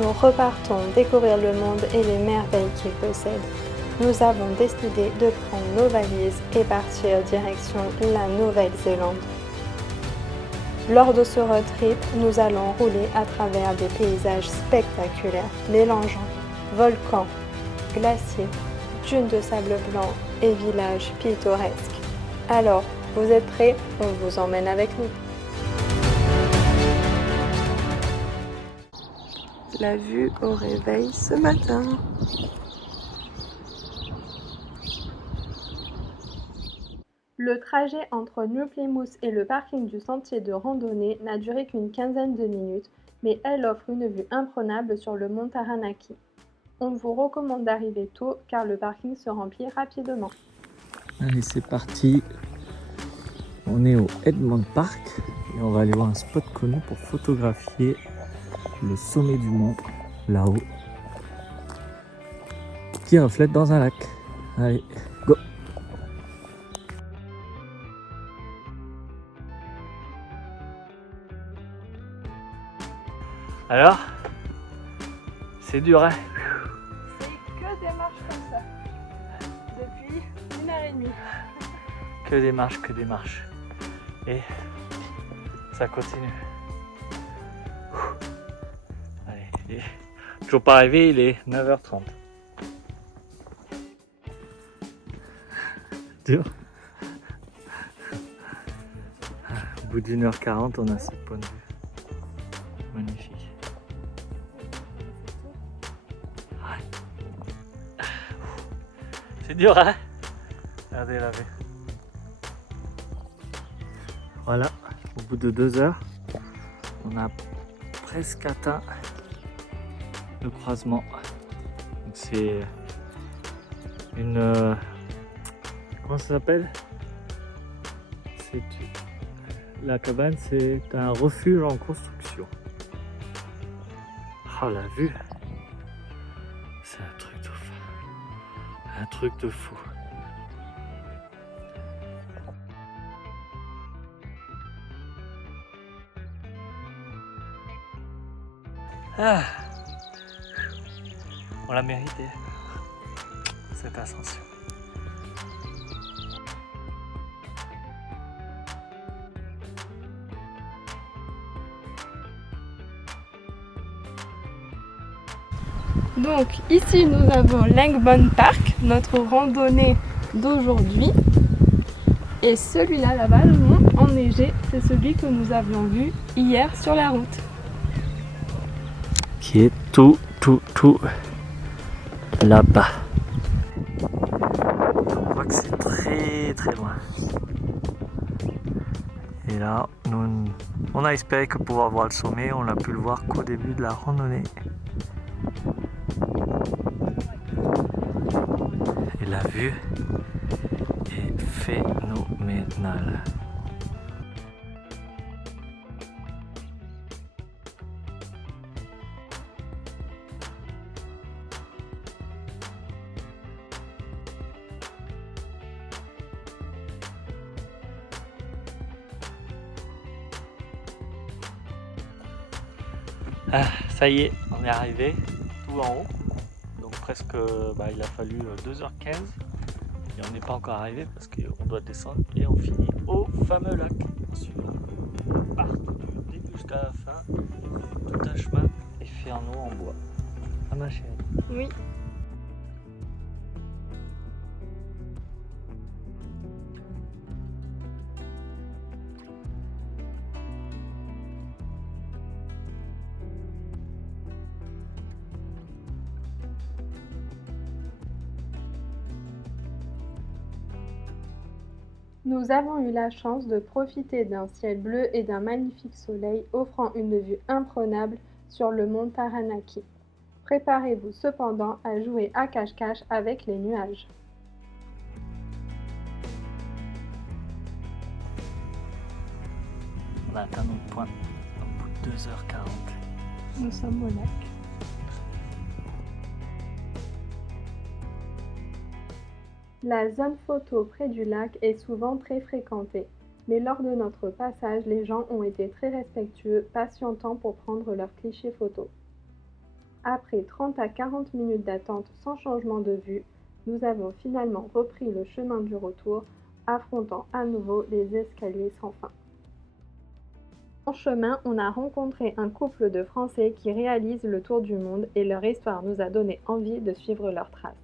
nous repartons découvrir le monde et les merveilles qu'il possède. Nous avons décidé de prendre nos valises et partir direction la Nouvelle-Zélande. Lors de ce road trip, nous allons rouler à travers des paysages spectaculaires, mélangeant volcans, glaciers, dunes de sable blanc et villages pittoresques. Alors, vous êtes prêts? On vous emmène avec nous. La vue au réveil ce matin. Le trajet entre New Plymouth et le parking du sentier de randonnée n'a duré qu'une quinzaine de minutes, mais elle offre une vue imprenable sur le mont Taranaki. On vous recommande d'arriver tôt car le parking se remplit rapidement. Allez, c'est parti. On est au Edmond Park et on va aller voir un spot connu pour photographier le sommet du mont là-haut qui reflète dans un lac. Allez, go! Alors, c'est dur, hein? C'est que des marches comme ça, depuis 1h30. Que des marches, que des marches. Et ça continue. Allez, il est toujours pas arrivé, il est 9h30. Dur. Au bout d'1h40, on a ce point de vue. Magnifique. Ouais. C'est dur, hein? Regardez la vue. Voilà, au bout de 2 heures, on a presque atteint le croisement. Donc c'est une... comment ça s'appelle? La cabane, c'est un refuge en construction. Oh, la vue, c'est un truc de fou. Un truc de fou. Ah, on l'a mérité, cette ascension. Donc ici nous avons Langbourn Park, notre randonnée d'aujourd'hui. Et celui-là là-bas, le mont enneigé, c'est celui que nous avions vu hier sur la route. Qui est tout là-bas. On voit que c'est très loin. Et là, on a espéré que pouvoir voir le sommet, on n'a pu le voir qu'au début de la randonnée. Et la vue est phénoménale. Ah, ça y est, on est arrivé tout en haut, donc presque il a fallu 2h15 et on n'est pas encore arrivé parce qu'on doit descendre et on finit au fameux lac. Ensuite on part du début jusqu'à la fin, tout un chemin est fait en eau en bois. Ah ma chérie? Oui. Nous avons eu la chance de profiter d'un ciel bleu et d'un magnifique soleil offrant une vue imprenable sur le mont Taranaki. Préparez-vous cependant à jouer à cache-cache avec les nuages. On a atteint notre point au bout de 2h40. Nous sommes au lac. La zone photo près du lac est souvent très fréquentée, mais lors de notre passage, les gens ont été très respectueux, patientant pour prendre leurs clichés photos. Après 30 à 40 minutes d'attente sans changement de vue, nous avons finalement repris le chemin du retour, affrontant à nouveau les escaliers sans fin. En chemin, on a rencontré un couple de Français qui réalisent le tour du monde et leur histoire nous a donné envie de suivre leurs traces.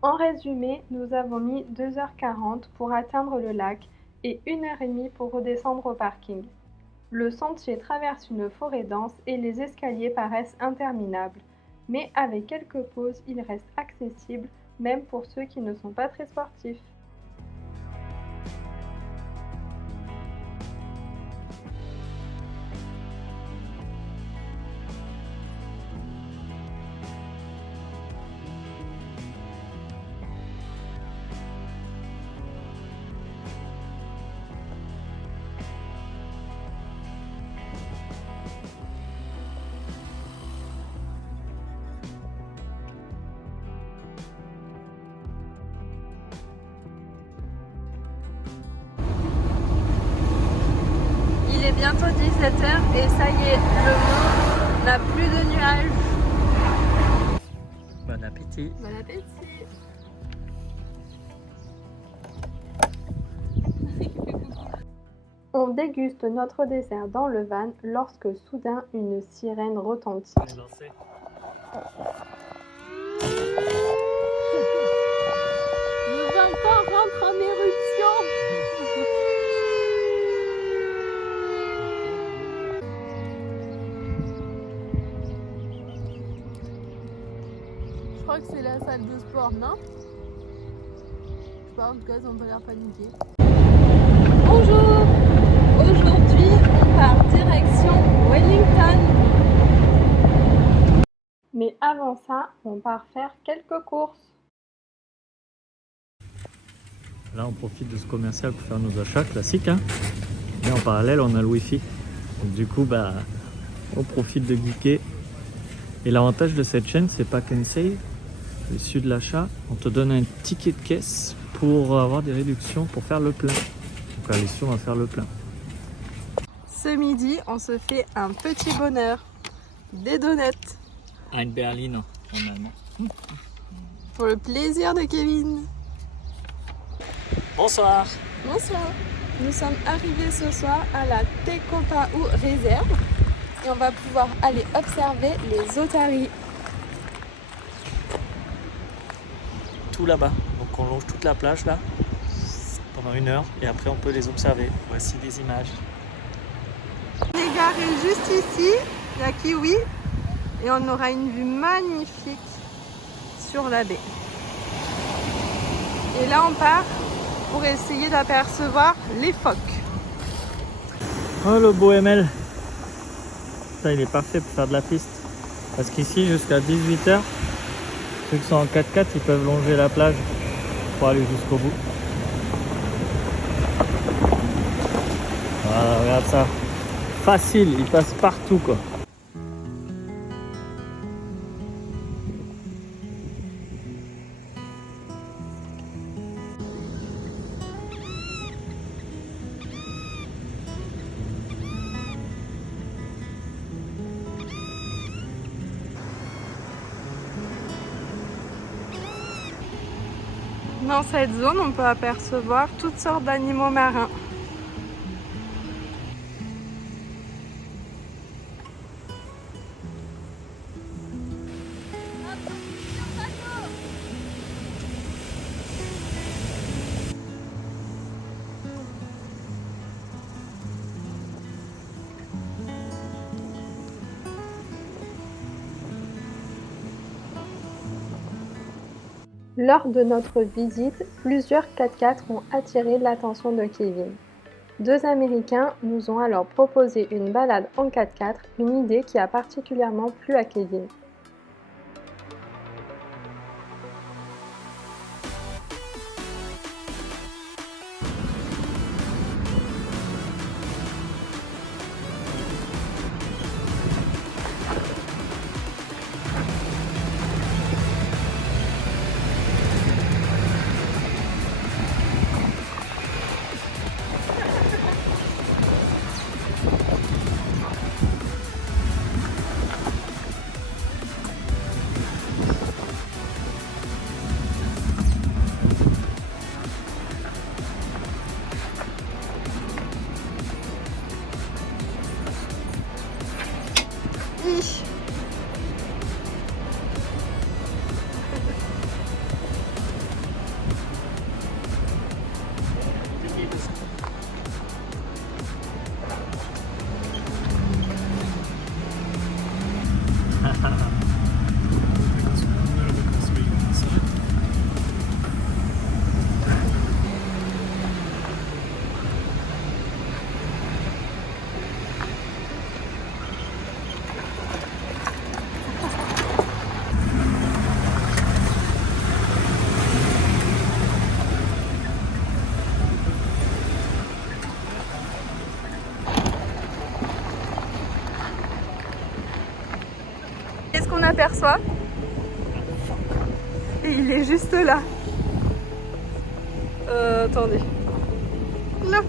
En résumé, nous avons mis 2h40 pour atteindre le lac et 1h30 pour redescendre au parking. Le sentier traverse une forêt dense et les escaliers paraissent interminables, mais avec quelques pauses, il reste accessible même pour ceux qui ne sont pas très sportifs. Il est bientôt 17h et ça y est, le monde n'a plus de nuages. Bon appétit. Bon appétit. On déguste notre dessert dans le van lorsque soudain une sirène retentit. Le volcan rentre en éruption. Je crois que c'est la salle de sport, non? Je sais pas, en tout cas, ils ont pas l'air paniqués. Bonjour! Aujourd'hui, on part direction Wellington. Mais avant ça, on part faire quelques courses. Là, on profite de ce commercial pour faire nos achats classiques. Hein. Et en parallèle, on a le Wi-Fi. Donc, du coup, on profite de geeker. Et l'avantage de cette chaîne, c'est Pack and Save. Issu de l'achat, on te donne un ticket de caisse pour avoir des réductions pour faire le plein. Donc, allez, on va faire le plein. Ce midi, on se fait un petit bonheur. Des donuts. Ein Berliner en allemand. Pour le plaisir de Kevin. Bonsoir. Bonsoir. Nous sommes arrivés ce soir à la Tekopau réserve et on va pouvoir aller observer les otaries. Tout là-bas. Donc on longe toute la plage là pendant 1 heure et après on peut les observer. Voici des images. On est garé juste ici, il y a Kiwi et on aura une vue magnifique sur la baie. Et là on part pour essayer d'apercevoir les phoques. Oh le beau ML. Ça il est parfait pour faire de la piste. Parce qu'ici jusqu'à 18h, ceux qui sont en 4x4 ils peuvent longer la plage pour aller jusqu'au bout. Voilà, regarde ça. Facile, il passe partout quoi. Dans cette zone, on peut apercevoir toutes sortes d'animaux marins. Lors de notre visite, plusieurs 4x4 ont attiré l'attention de Kevin. 2 Américains nous ont alors proposé une balade en 4x4, une idée qui a particulièrement plu à Kevin. vie. Qu'est-ce qu'on aperçoit? Et il est juste là. Attendez. Là.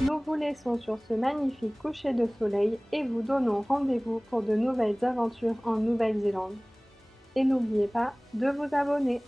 Nous vous laissons sur ce magnifique coucher de soleil et vous donnons rendez-vous pour de nouvelles aventures en Nouvelle-Zélande. Et n'oubliez pas de vous abonner.